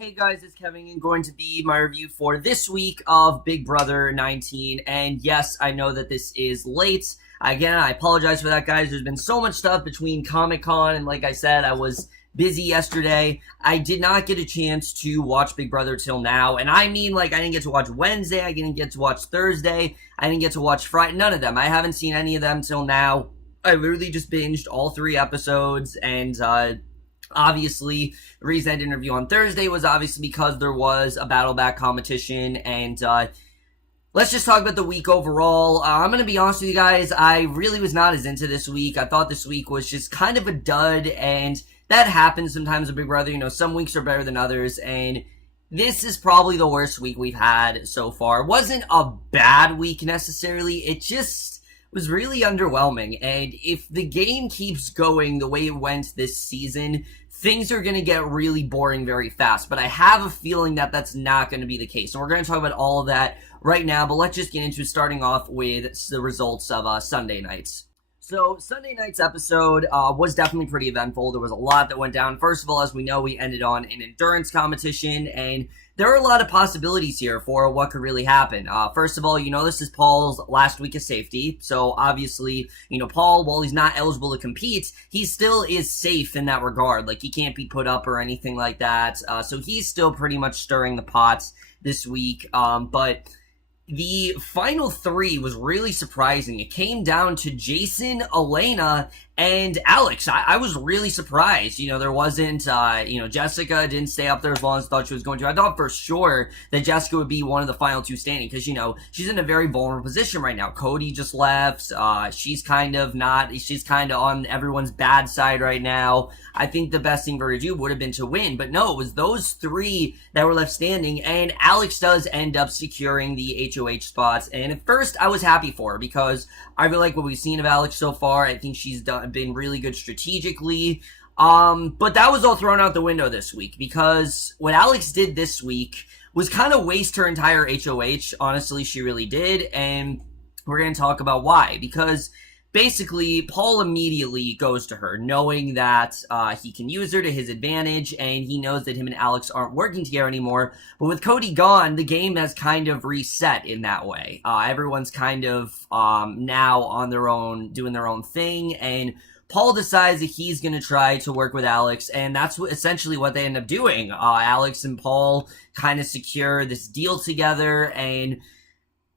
Hey guys, it's Kevin and going to be my review for this week of Big Brother 19. And yes, I know that this is late. Again, I apologize for that, guys. There's been so much stuff between Comic-Con and like I said, I was busy yesterday. I did not get a chance to watch Big Brother till now. And I mean, like, I didn't get to watch Wednesday. I didn't get to watch Thursday. I didn't get to watch Friday. None of them. I haven't seen any of them till now. I literally just binged all 3 episodes and, obviously, the reason I didn't review on Thursday was obviously because there was a battle back competition, and let's just talk about the week overall. I'm going to be honest with you guys, I really was not as into this week. I thought this week was just kind of a dud, and that happens sometimes with Big Brother. You know, some weeks are better than others, and this is probably the worst week we've had so far. It wasn't a bad week necessarily, it just was really underwhelming, and if the game keeps going the way it went this season, things are going to get really boring very fast, but I have a feeling that that's not going to be the case. So we're going to talk about all of that right now, but let's just get into starting off with the results of Sunday nights. So Sunday night's episode was definitely pretty eventful. There was a lot that went down. First of all, as we know, we ended on an endurance competition, and there are a lot of possibilities here for what could really happen. First of all, you know, this is Paul's last week of safety. So obviously, you know, Paul, while he's not eligible to compete, he still is safe in that regard. Like, he can't be put up or anything like that. So he's still pretty much stirring the pots this week. But the final 3 was really surprising. It came down to Jason, Elena, and Alex. I was really surprised. You know, there wasn't, Jessica didn't stay up there as long as I thought she was going to. I thought for sure that Jessica would be one of the final 2 standing because, you know, she's in a very vulnerable position right now. Cody just left. She's kind of on everyone's bad side right now. I think the best thing for her to do would have been to win, but no, it was those 3 that were left standing, and Alex does end up securing the HOH spots, and at first I was happy for her because I really like what we've seen of Alex so far. I think she's been really good strategically, but that was all thrown out the window this week because what Alex did this week was kind of waste her entire HOH. Honestly, she really did, and we're going to talk about why. Because basically, Paul immediately goes to her, knowing that he can use her to his advantage, and he knows that him and Alex aren't working together anymore. But with Cody gone, the game has kind of reset in that way. Everyone's kind of now on their own, doing their own thing, and Paul decides that he's going to try to work with Alex, and that's essentially what they end up doing. Alex and Paul kind of secure this deal together, and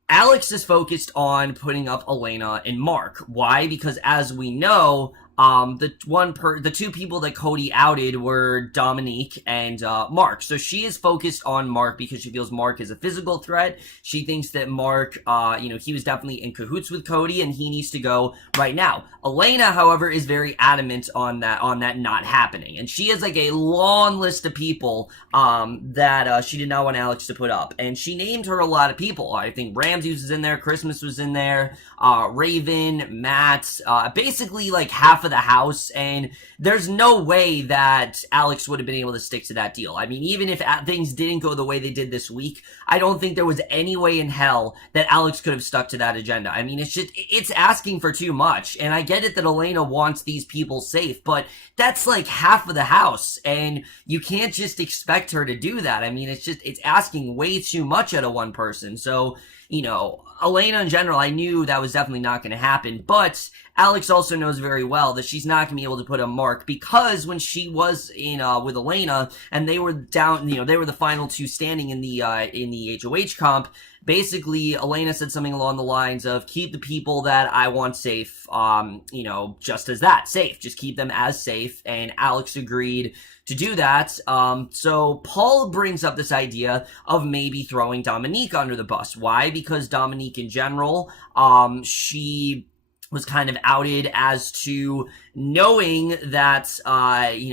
Alex is focused on putting up Elena and Mark. Why? Because as we know, the 2 people that Cody outed were Dominique and Mark. So she is focused on Mark because she feels Mark is a physical threat. She thinks that Mark, he was definitely in cahoots with Cody and he needs to go right now. Elena, however, is very adamant on that not happening. And she has like a long list of people that she did not want Alex to put up. And she named her a lot of people. I think Ramses was in there, Christmas was in there, Raven, Matt, basically like half of the house, and there's no way that Alex would have been able to stick to that deal. I mean, even if things didn't go the way they did this week, I don't think there was any way in hell that Alex could have stuck to that agenda. I mean, it's asking for too much, and I get it that Elena wants these people safe, but that's like half of the house, and you can't just expect her to do that. I mean, it's asking way too much out of one person. So, you know, Elena in general, I knew that was definitely not going to happen, but Alex also knows very well that she's not going to be able to put a mark because when she was in with Elena and they were down, you know, they were the final 2 standing in the HOH comp. Basically, Elena said something along the lines of keep the people that I want safe, just as that, safe. Just keep them as safe, and Alex agreed to do that. So Paul brings up this idea of maybe throwing Dominique under the bus. Why? Because Dominique in general, she was kind of outed as to knowing that,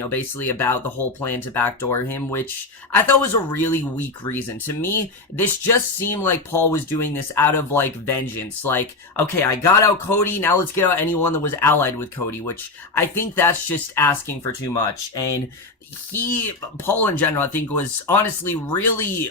basically about the whole plan to backdoor him, which I thought was a really weak reason. To me, this just seemed like Paul was doing this out of, like, vengeance. Like, okay, I got out Cody, now let's get out anyone that was allied with Cody, which I think that's just asking for too much. And Paul in general, I think was honestly really,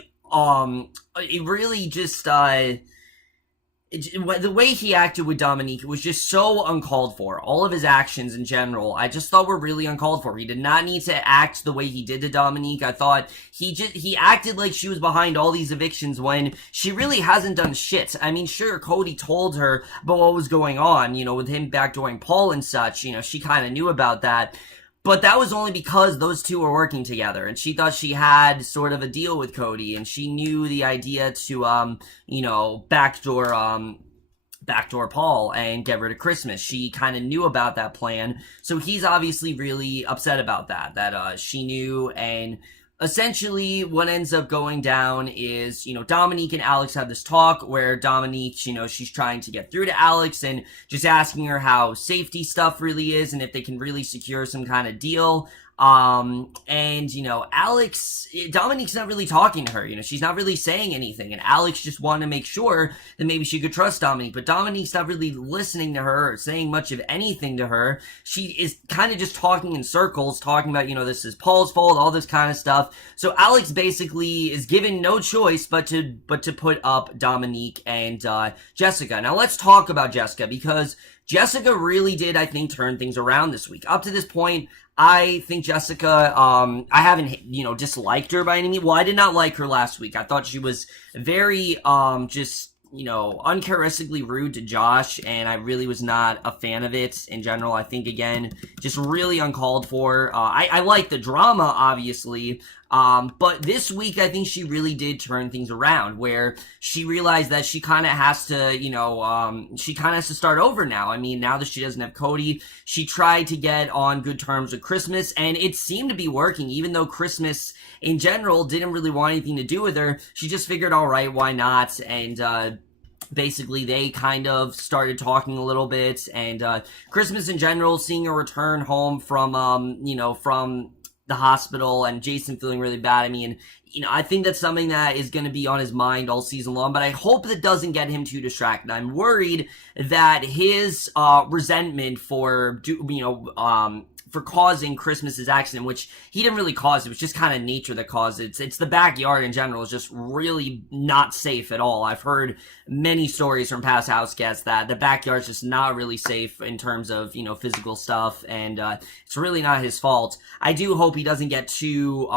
The way he acted with Dominique was just so uncalled for. All of his actions in general, I just thought were really uncalled for. He did not need to act the way he did to Dominique. I thought he acted like she was behind all these evictions when she really hasn't done shit. I mean, sure, Cody told her about what was going on, with him backdooring Paul and such. She kind of knew about that. But that was only because those two were working together, and she thought she had sort of a deal with Cody, and she knew the idea to, backdoor Paul and get rid of Christmas. She kind of knew about that plan, so he's obviously really upset about that she knew. And essentially what ends up going down is, Dominique and Alex have this talk where Dominique, she's trying to get through to Alex and just asking her how safety stuff really is and if they can really secure some kind of deal. Dominique's not really talking to her, she's not really saying anything, and Alex just wanted to make sure that maybe she could trust Dominique, but Dominique's not really listening to her or saying much of anything to her. She is kind of just talking in circles, talking about, this is Paul's fault, all this kind of stuff. So Alex basically is given no choice but to put up Dominique and, Jessica. Now let's talk about Jessica, because Jessica really did, I think, turn things around this week. Up to this point, I think Jessica, I haven't, disliked her by any means. Well, I did not like her last week. I thought she was very, uncharacteristically rude to Josh, and I really was not a fan of it in general. I think, again, just really uncalled for. I like the drama, obviously, but this week, I think she really did turn things around, where she realized that she kind of has to, she kind of has to start over now. I mean, now that she doesn't have Cody, she tried to get on good terms with Christmas, and it seemed to be working, even though Christmas in general didn't really want anything to do with her. She just figured, all right, why not? And, basically, they kind of started talking a little bit, and, Christmas in general, seeing her return home from, from the hospital, and Jason feeling really bad. I mean, I think that's something that is going to be on his mind all season long, but I hope that doesn't get him too distracted. I'm worried that his, resentment for causing Christmas's accident, which he didn't really cause. It was just kind of nature that caused it. It's the backyard in general is just really not safe at all. I've heard many stories from past house guests that the backyard's just not really safe in terms of, physical stuff, and it's really not his fault. I do hope he doesn't get too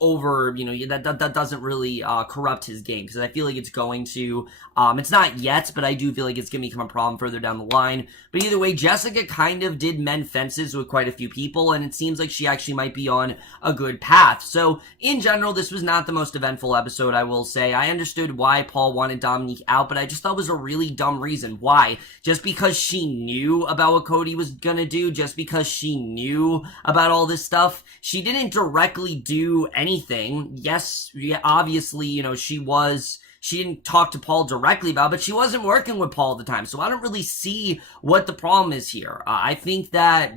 over, that doesn't really corrupt his game, because I feel like it's going to. It's not yet, but I do feel like it's going to become a problem further down the line. But either way, Jessica kind of did mend fences with quite a few people, and it seems like she actually might be on a good path. So in general, this was not the most eventful episode, I will say. I understood why Paul wanted Dominique out, but I just thought it was a really dumb reason. Why? Just because she knew about what Cody was gonna do, just because she knew about all this stuff. She didn't directly do anything. Yes, obviously, she didn't talk to Paul directly about it, but she wasn't working with Paul at the time, so I don't really see what the problem is here. I think that,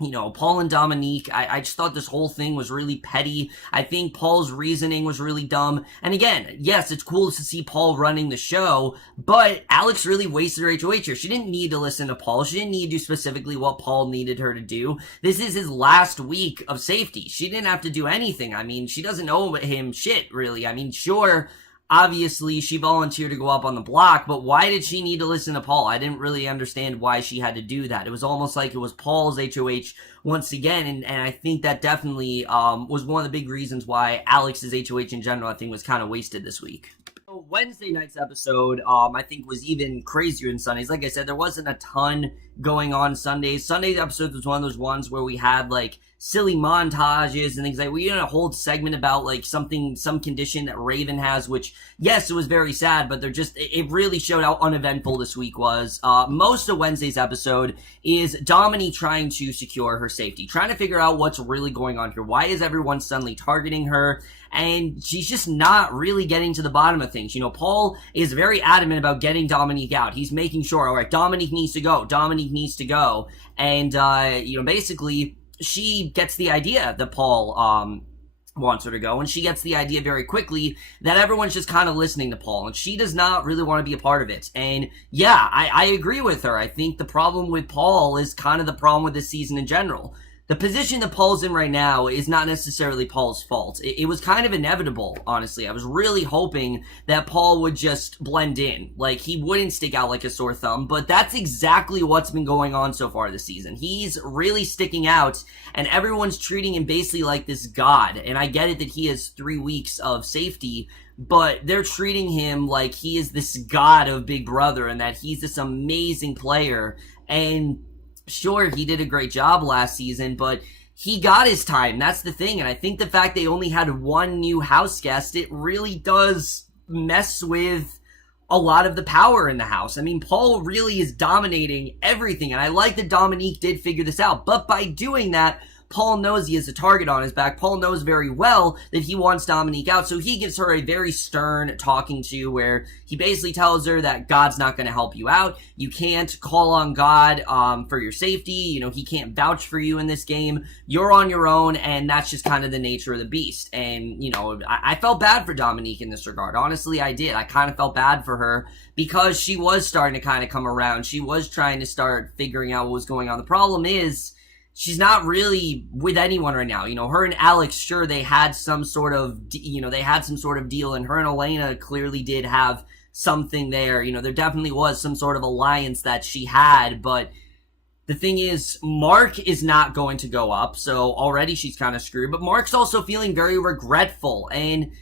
Paul and Dominique, I just thought this whole thing was really petty. I think Paul's reasoning was really dumb. And again, yes, it's cool to see Paul running the show, but Alex really wasted her HOH here. She didn't need to listen to Paul. She didn't need to do specifically what Paul needed her to do. This is his last week of safety. She didn't have to do anything. I mean, she doesn't owe him shit, really. I mean, sure, obviously, she volunteered to go up on the block, but why did she need to listen to Paul? I didn't really understand why she had to do that. It was almost like it was Paul's HOH once again, and I think that definitely was one of the big reasons why Alex's HOH in general, I think, was kind of wasted this week. Wednesday night's episode, I think, was even crazier than Sunday's. Like I said, there wasn't a ton going on Sundays. Sunday's episode was one of those ones where we had, silly montages and things like, we had a whole segment about, some condition that Raven has, which, yes, it was very sad, but it really showed how uneventful this week was. Most of Wednesday's episode is Dominique trying to secure her safety, trying to figure out what's really going on here. Why is everyone suddenly targeting her? And she's just not really getting to the bottom of things. Paul is very adamant about getting Dominique out. He's making sure, all right, Dominique needs to go. Dominique needs to go. And, basically, she gets the idea that Paul, wants her to go, and she gets the idea very quickly that everyone's just kind of listening to Paul, and she does not really want to be a part of it. And yeah, I agree with her. I think the problem with Paul is kind of the problem with this season in general. the position that Paul's in right now is not necessarily Paul's fault. It was kind of inevitable, honestly. I was really hoping that Paul would just blend in. Like, he wouldn't stick out like a sore thumb, but that's exactly what's been going on so far this season. He's really sticking out, and everyone's treating him basically like this god. And I get it that he has 3 weeks of safety, but they're treating him like he is this god of Big Brother and that he's this amazing player. And sure, he did a great job last season, but he got his time. That's the thing. And I think the fact they only had one new house guest, it really does mess with a lot of the power in the house. I mean, Paul really is dominating everything. And I like that Dominique did figure this out. But by doing that, Paul knows he has a target on his back. Paul knows very well that he wants Dominique out, so he gives her a very stern talking to where he basically tells her that God's not going to help you out. You can't call on God for your safety. You know, he can't vouch for you in this game. You're on your own, and that's just kind of the nature of the beast. And, you know, I felt bad for Dominique in this regard. Honestly, I did. I kind of felt bad for her because she was starting to kind of come around. She was trying to start figuring out what was going on. The problem is, she's not really with anyone right now. You know, her and Alex, sure, they had some sort of, deal, and her and Elena clearly did have something there. You know, there definitely was some sort of alliance that she had, but the thing is, Mark is not going to go up, so already she's kind of screwed, but Mark's also feeling very regretful, and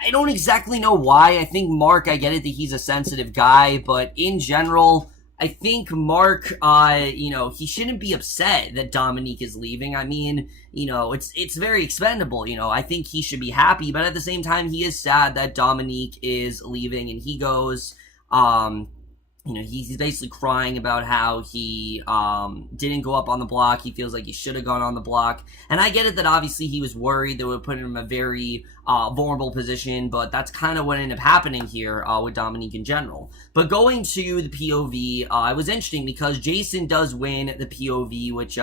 I don't exactly know why. I think Mark, I get it that he's a sensitive guy, but in general, I think Mark, he shouldn't be upset that Dominique is leaving. I mean, you know, it's very expendable. You know, I think he should be happy, but at the same time, he is sad that Dominique is leaving, and he goes, he's basically crying about how he didn't go up on the block. He feels like he should have gone on the block. And I get it that obviously he was worried that it would put him in a very vulnerable position, but that's kind of what ended up happening here with Dominique in general. But going to the POV, it was interesting because Jason does win the POV, which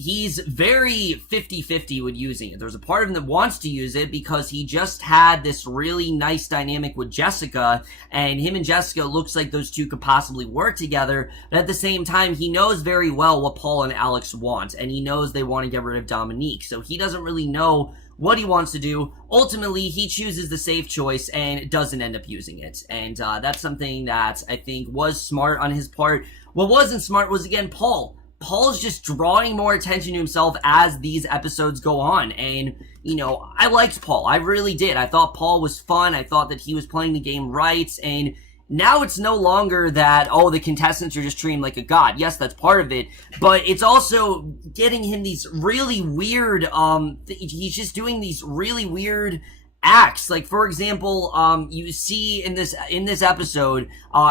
he's very 50-50 with using it. There's a part of him that wants to use it because he just had this really nice dynamic with Jessica, and him and Jessica looks like those two could possibly work together, but at the same time, he knows very well what Paul and Alex want, and he knows they want to get rid of Dominique, so he doesn't really know what he wants to do. Ultimately, he chooses the safe choice and doesn't end up using it, and that's something that I think was smart on his part. What wasn't smart was, again, Paul's just drawing more attention to himself as these episodes go on, and, you know, I liked Paul. I really did. I thought Paul was fun. I thought that he was playing the game right, and now it's no longer that, oh, the contestants are just treating him like a god. Yes, that's part of it, but it's also getting him these really weird, he's just doing these really weird acts. Like, for example, you see in this episode,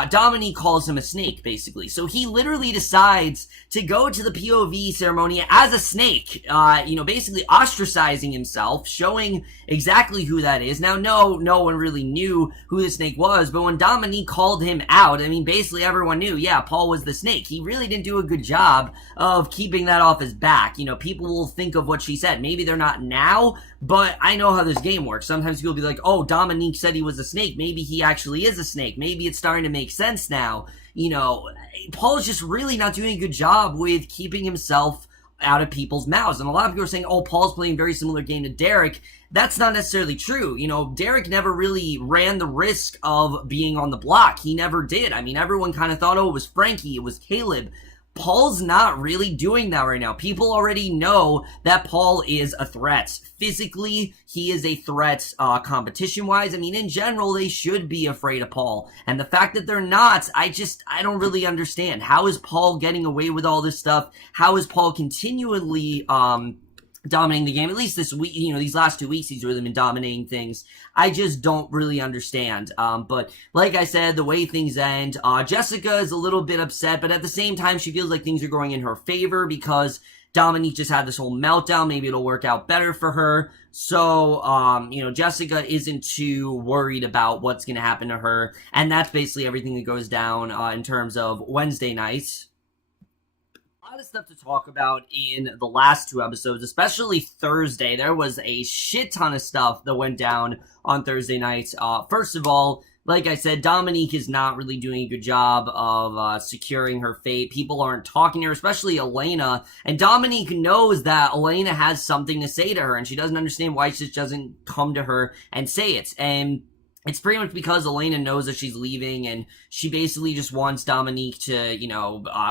Dominique calls him a snake, basically. So he literally decides to go to the POV ceremony as a snake, basically ostracizing himself, showing exactly who that is. Now, no one really knew who the snake was, but when Dominique called him out, I mean, basically everyone knew, yeah, Paul was the snake. He really didn't do a good job of keeping that off his back. You know, people will think of what she said. Maybe they're not now, but I know how this game works. Sometimes people will be like, oh, Dominique said he was a snake. Maybe he actually is a snake. Maybe it's starting to make sense now. You know, Paul's just really not doing a good job with keeping himself out of people's mouths. And a lot of people are saying, oh, Paul's playing a very similar game to Derek. That's not necessarily true. You know, Derek never really ran the risk of being on the block. He never did. I mean, everyone kind of thought, oh, it was Frankie, it was Caleb. Paul's not really doing that right now. People already know that Paul is a threat. Physically, he is a threat, competition-wise. I mean, in general, they should be afraid of Paul. And the fact that they're not, I don't really understand. How is Paul getting away with all this stuff? How is Paul continually, dominating the game? At least this week, you know, these last 2 weeks, he's really been dominating things. I just don't really understand. But like I said, the way things end, Jessica is a little bit upset, but at the same time, she feels like things are going in her favor because Dominique just had this whole meltdown. Maybe it'll work out better for her. So, Jessica isn't too worried about what's going to happen to her. And that's basically everything that goes down in terms of Wednesday nights. A lot of stuff to talk about in the last 2 episodes, especially Thursday. There was a shit ton of stuff that went down on Thursday nights. First of all, like I said, Dominique is not really doing a good job of securing her fate. People aren't talking to her, especially Elena. And Dominique knows that Elena has something to say to her, and she doesn't understand why she just doesn't come to her and say it. And it's pretty much because Elena knows that she's leaving, and she basically just wants Dominique to,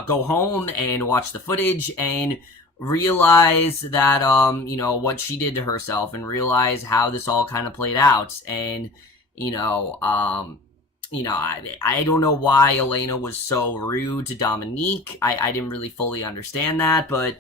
go home and watch the footage and realize that, what she did to herself, and realize how this all kind of played out. And, I don't know why Elena was so rude to Dominique. I didn't really fully understand that, but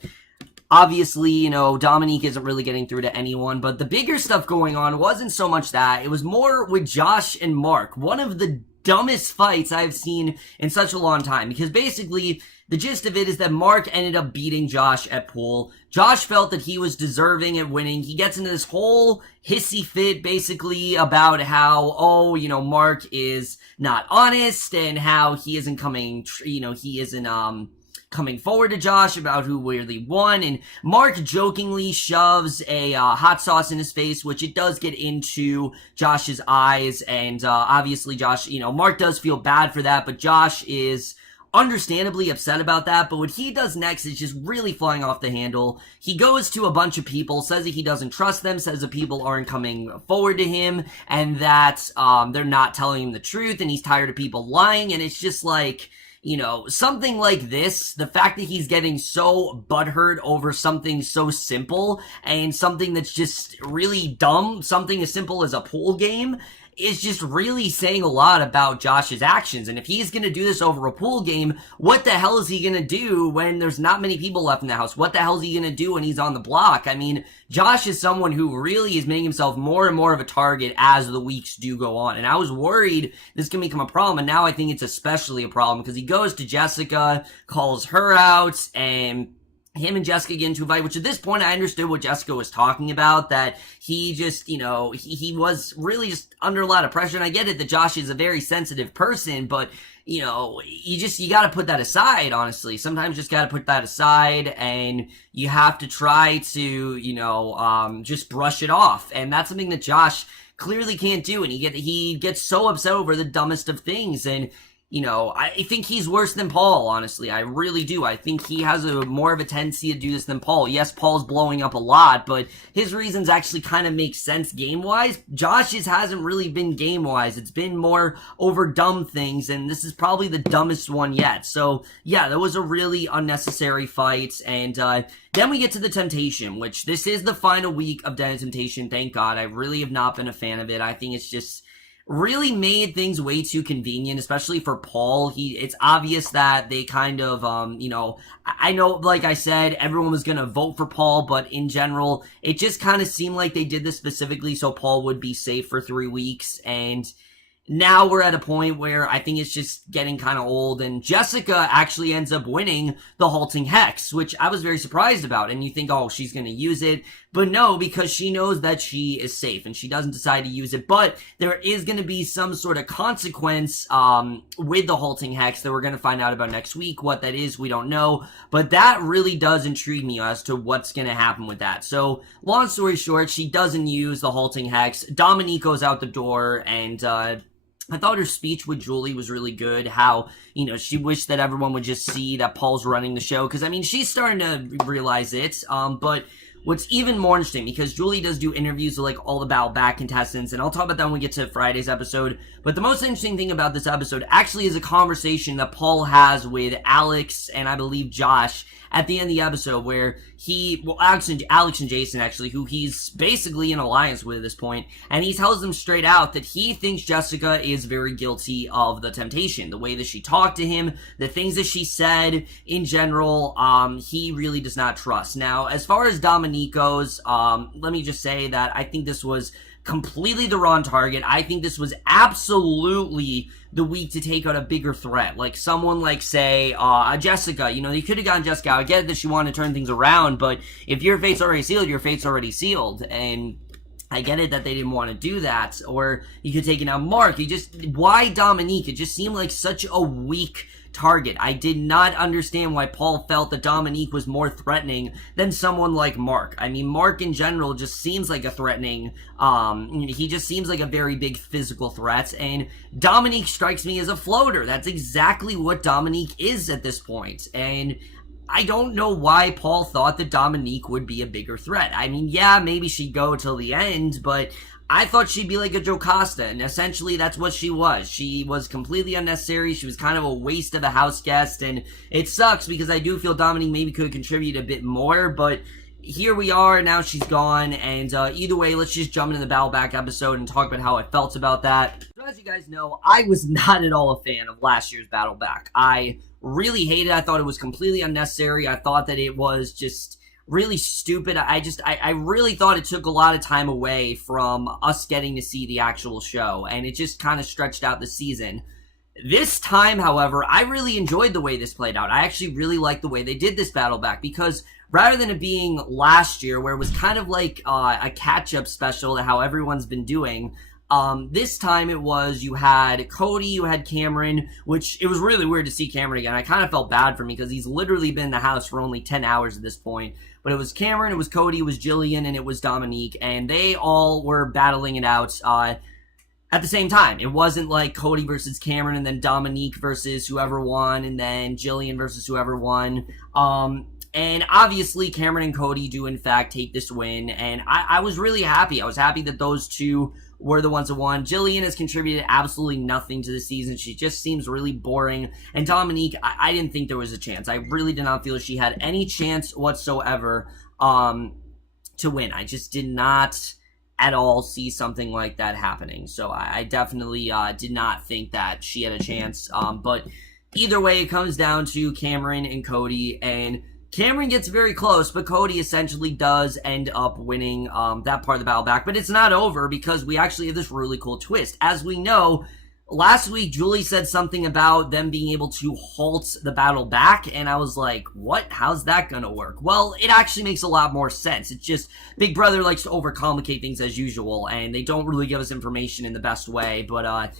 obviously, Dominique isn't really getting through to anyone. But the bigger stuff going on wasn't so much that. It was more with Josh and Mark. One of the dumbest fights I've seen in such a long time. Because basically, the gist of it is that Mark ended up beating Josh at pool. Josh felt that he was deserving at winning. He gets into this whole hissy fit, basically, about how, Mark is not honest, and how he isn't coming forward to Josh about who really won. And Mark jokingly shoves a hot sauce in his face, which it does get into Josh's eyes. And obviously Josh, Mark does feel bad for that, but Josh is understandably upset about that. But what he does next is just really flying off the handle. He goes to a bunch of people, says that he doesn't trust them, says that people aren't coming forward to him, and that they're not telling him the truth, and he's tired of people lying. And it's just like, something like this, the fact that he's getting so butthurt over something so simple, and something that's just really dumb, something as simple as a pool game, is just really saying a lot about Josh's actions. And if he's gonna do this over a pool game, what the hell is he gonna do when there's not many people left in the house? What the hell is he gonna do when he's on the block? I mean, Josh is someone who really is making himself more and more of a target as the weeks do go on. And I was worried this can become a problem, and now I think it's especially a problem, because he goes to Jessica, calls her out, and him and Jessica get into a fight, which at this point I understood what Jessica was talking about, that he just, he was really just under a lot of pressure. And I get it that Josh is a very sensitive person, but, you gotta put that aside, honestly. Sometimes you just gotta put that aside, and you have to try to, just brush it off. And that's something that Josh clearly can't do, and he gets so upset over the dumbest of things. And I think he's worse than Paul, honestly. I really do. I think he has more of a tendency to do this than Paul. Yes, Paul's blowing up a lot, but his reasons actually kind of make sense game-wise. Josh's hasn't really been game-wise. It's been more over dumb things, and this is probably the dumbest one yet. So, yeah, that was a really unnecessary fight. And then we get to the Temptation, which this is the final week of Den of Temptation, thank God. I really have not been a fan of it. I think it's just really made things way too convenient, especially for Paul. It's obvious that they kind of, I know, like I said, everyone was gonna vote for Paul, but in general, it just kind of seemed like they did this specifically so Paul would be safe for 3 weeks. And now we're at a point where I think it's just getting kind of old, and Jessica actually ends up winning the halting hex, which I was very surprised about. And you think, oh, she's going to use it, but no, because she knows that she is safe, and she doesn't decide to use it. But there is going to be some sort of consequence with the halting hex that we're going to find out about next week. What that is, we don't know, but that really does intrigue me as to what's going to happen with that. So, long story short, she doesn't use the halting hex. Dominique goes out the door, and I thought her speech with Julie was really good. How, she wished that everyone would just see that Paul's running the show. Because, she's starting to realize it. But what's even more interesting, because Julie does do interviews with, all the Battle Back contestants, and I'll talk about that when we get to Friday's episode. But the most interesting thing about this episode actually is a conversation that Paul has with Alex and I believe Josh at the end of the episode, where Alex and Jason, actually, who he's basically in alliance with at this point, and he tells them straight out that he thinks Jessica is very guilty of the Temptation. The way that she talked to him, the things that she said in general, he really does not trust. Now, as far as Dominique goes, let me just say that I think this was completely the wrong target. I think this was absolutely the week to take out a bigger threat. Like someone like, say, Jessica. You could have gotten Jessica. I get that she wanted to turn things around, but if your fate's already sealed, your fate's already sealed. And I get it that they didn't want to do that. Or you could take it out Mark. Why Dominique? It just seemed like such a weak target. I did not understand why Paul felt that Dominique was more threatening than someone like Mark. I mean, Mark in general just seems like a threatening, he just seems like a very big physical threat, and Dominique strikes me as a floater. That's exactly what Dominique is at this point, and I don't know why Paul thought that Dominique would be a bigger threat. I mean, yeah, maybe she'd go till the end, but I thought she'd be like a Jocasta, and essentially that's what she was. She was completely unnecessary. She was kind of a waste of a house guest, and it sucks because I do feel Dominique maybe could contribute a bit more, but here we are, now she's gone, and either way, let's just jump into the Battle Back episode and talk about how I felt about that. So as you guys know, I was not at all a fan of last year's Battle Back. I really hated it. I thought it was completely unnecessary. I thought that it was just really stupid. I really thought it took a lot of time away from us getting to see the actual show, and it just kind of stretched out the season. This time, however, I really enjoyed the way this played out. I actually really liked the way they did this Battle Back, because rather than it being last year, where it was kind of like a catch-up special to how everyone's been doing, this time it was, you had Cody, you had Cameron, which it was really weird to see Cameron again. I kind of felt bad for him because he's literally been in the house for only 10 hours at this point. But it was Cameron, it was Cody, it was Jillian, and it was Dominique, and they all were battling it out at the same time. It wasn't like Cody versus Cameron and then Dominique versus whoever won and then Jillian versus whoever won. And obviously Cameron and Cody do in fact take this win, and I was really happy. I was happy that those two were the ones that won. Jillian has contributed absolutely nothing to the season. She just seems really boring. And Dominique, I didn't think there was a chance. I really did not feel she had any chance whatsoever to win. I just did not at all see something like that happening. So I definitely did not think that she had a chance. But either way, it comes down to Cameron and Cody, and Cameron gets very close, but Cody essentially does end up winning that part of the Battle Back. But it's not over, because we actually have this really cool twist. As we know, last week Julie said something about them being able to halt the Battle Back, and I was like, what? How's that gonna work? Well, it actually makes a lot more sense. It's just Big Brother likes to overcomplicate things as usual, and they don't really give us information in the best way, but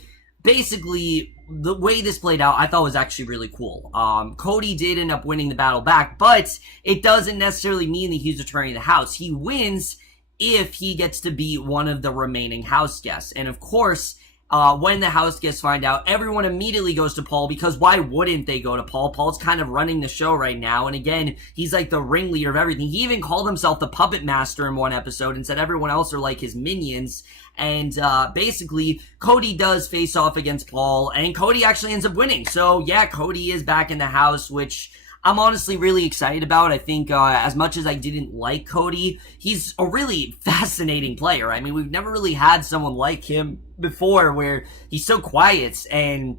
basically, the way this played out, I thought was actually really cool. Cody did end up winning the Battle Back, but it doesn't necessarily mean that he's returning to the house. He wins if he gets to be one of the remaining house guests. And of course, when the house guests find out, everyone immediately goes to Paul, because why wouldn't they go to Paul? Paul's kind of running the show right now, and again, he's like the ringleader of everything. He even called himself the puppet master in one episode and said everyone else are like his minions. And basically, Cody does face off against Paul, and Cody actually ends up winning. So yeah, Cody is back in the house, which I'm honestly really excited about. I think as much as I didn't like Cody, he's a really fascinating player. I mean, we've never really had someone like him before, where he's so quiet and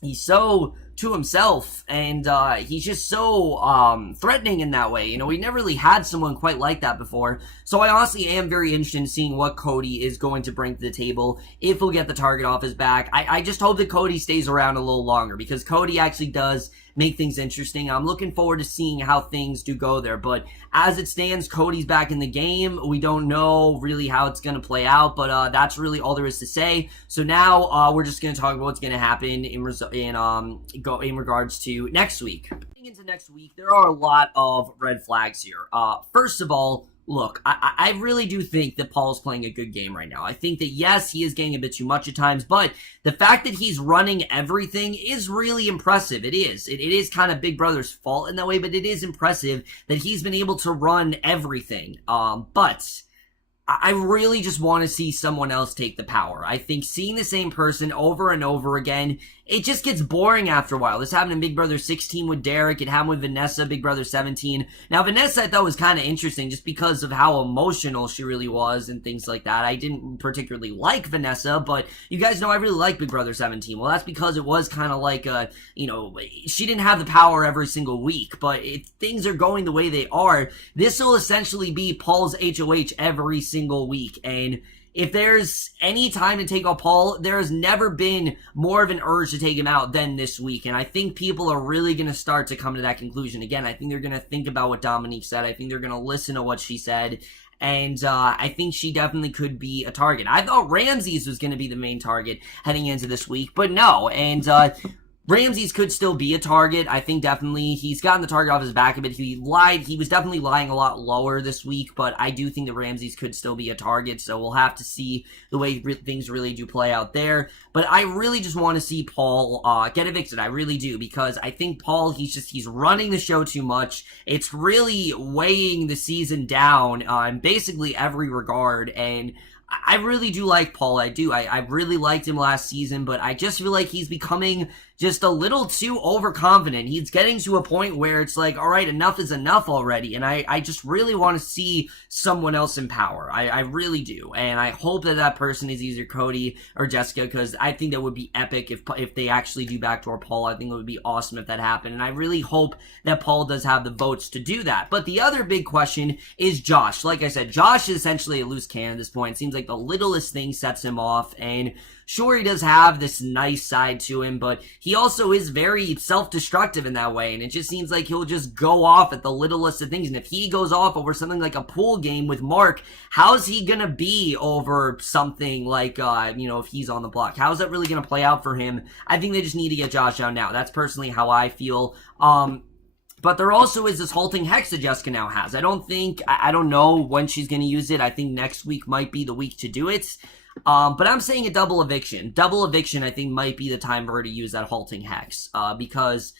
he's so to himself, and he's just so threatening in that way. You know, we never really had someone quite like that before. So I honestly am very interested in seeing what Cody is going to bring to the table, if he'll get the target off his back. I just hope that Cody stays around a little longer, because Cody actually does make things interesting. I'm looking forward to seeing how things do go there, but as it stands, Cody's back in the game. We don't know really how it's going to play out, but that's really all there is to say. So now we're just going to talk about what's going to happen in regards to next week. Getting into next week, there are a lot of red flags here. First of all, look, I really do think that Paul's playing a good game right now. I think that, yes, he is getting a bit too much at times, but the fact that he's running everything is really impressive. It is. It is kind of Big Brother's fault in that way, but it is impressive that he's been able to run everything. But I really just want to see someone else take the power. I think seeing the same person over and over again, it just gets boring after a while. This happened in Big Brother 16 with Derek. It happened with Vanessa, Big Brother 17. Now, Vanessa I thought was kind of interesting just because of how emotional she really was and things like that. I didn't particularly like Vanessa, but you guys know I really like Big Brother 17. Well, that's because it was kind of like, she didn't have the power every single week, but if things are going the way they are, this will essentially be Paul's HOH every single week. And if there's any time to take out Paul, there has never been more of an urge to take him out than this week. And I think people are really going to start to come to that conclusion. Again, I think they're going to think about what Dominique said. I think they're going to listen to what she said. And I think she definitely could be a target. I thought Ramses was going to be the main target heading into this week, but no. And Ramses could still be a target. I think definitely he's gotten the target off his back a bit. He was definitely lying a lot lower this week, but I do think that Ramses could still be a target, so we'll have to see the way things really do play out there. But I really just want to see Paul get evicted. I really do, because I think Paul, he's running the show too much. It's really weighing the season down in basically every regard, and I really do like Paul. I do. I really liked him last season, but I just feel like he's becoming just a little too overconfident. He's getting to a point where it's like, all right, enough is enough already. And I just really want to see someone else in power. I really do. And I hope that that person is either Cody or Jessica, because I think that would be epic if they actually do backdoor Paul. I think it would be awesome if that happened. And I really hope that Paul does have the votes to do that. But the other big question is Josh. Like I said, Josh is essentially a loose cannon at this point. It seems like the littlest thing sets him off. And sure, he does have this nice side to him, but he also is very self-destructive in that way, and it just seems like he'll just go off at the littlest of things. And if he goes off over something like a pool game with Mark, how's he gonna be over something like, if he's on the block? How's that really gonna play out for him? I think they just need to get Josh out now. That's personally how I feel. But there also is this halting hex that Jessica now has. I don't know when she's gonna use it. I think next week might be the week to do it. But I'm saying a double eviction. Double eviction, I think, might be the time for her to use that halting hex. Because,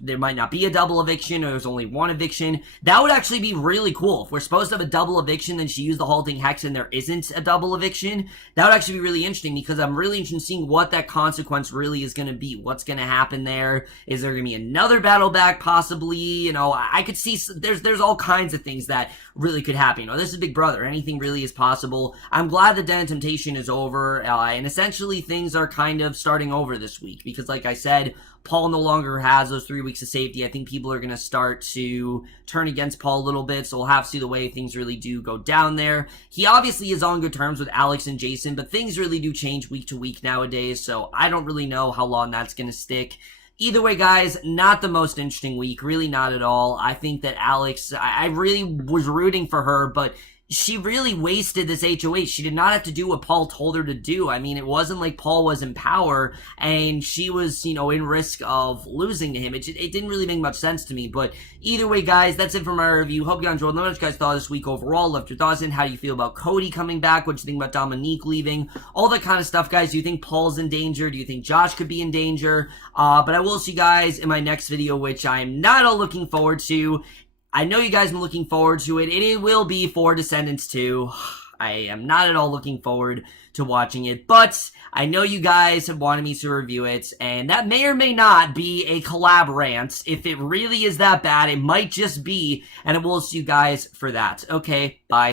there might not be a double eviction, or there's only one eviction. That would actually be really cool. If we're supposed to have a double eviction, then she used the halting hex and there isn't a double eviction. That would actually be really interesting, because I'm really interested in seeing what that consequence really is going to be. What's going to happen there? Is there going to be another battle back, possibly? I could see, there's all kinds of things that really could happen. This is Big Brother. Anything really is possible. I'm glad that Den Temptation is over, and essentially things are kind of starting over this week, because like I said, Paul no longer has those 3 weeks of safety. I think people are going to start to turn against Paul a little bit, so we'll have to see the way things really do go down there. He obviously is on good terms with Alex and Jason, but things really do change week to week nowadays, so I don't really know how long that's going to stick. Either way, guys, not the most interesting week. Really not at all. I think that Alex, I really was rooting for her, but she really wasted this HOH. She did not have to do what Paul told her to do. I mean, it wasn't like Paul was in power and she was, in risk of losing to him. It didn't really make much sense to me. But either way, guys, that's it for my review. Hope you enjoyed. Let me know what you guys thought this week overall. Left your thoughts in. How do you feel about Cody coming back? What do you think about Dominique leaving? All that kind of stuff, guys. Do you think Paul's in danger? Do you think Josh could be in danger? But I will see you guys in my next video, which I'm not all looking forward to. I know you guys have been looking forward to it, and it will be for Descendants 2. I am not at all looking forward to watching it, but I know you guys have wanted me to review it, and that may or may not be a collab rant. If it really is that bad, it might just be, and I will see you guys for that. Okay, bye.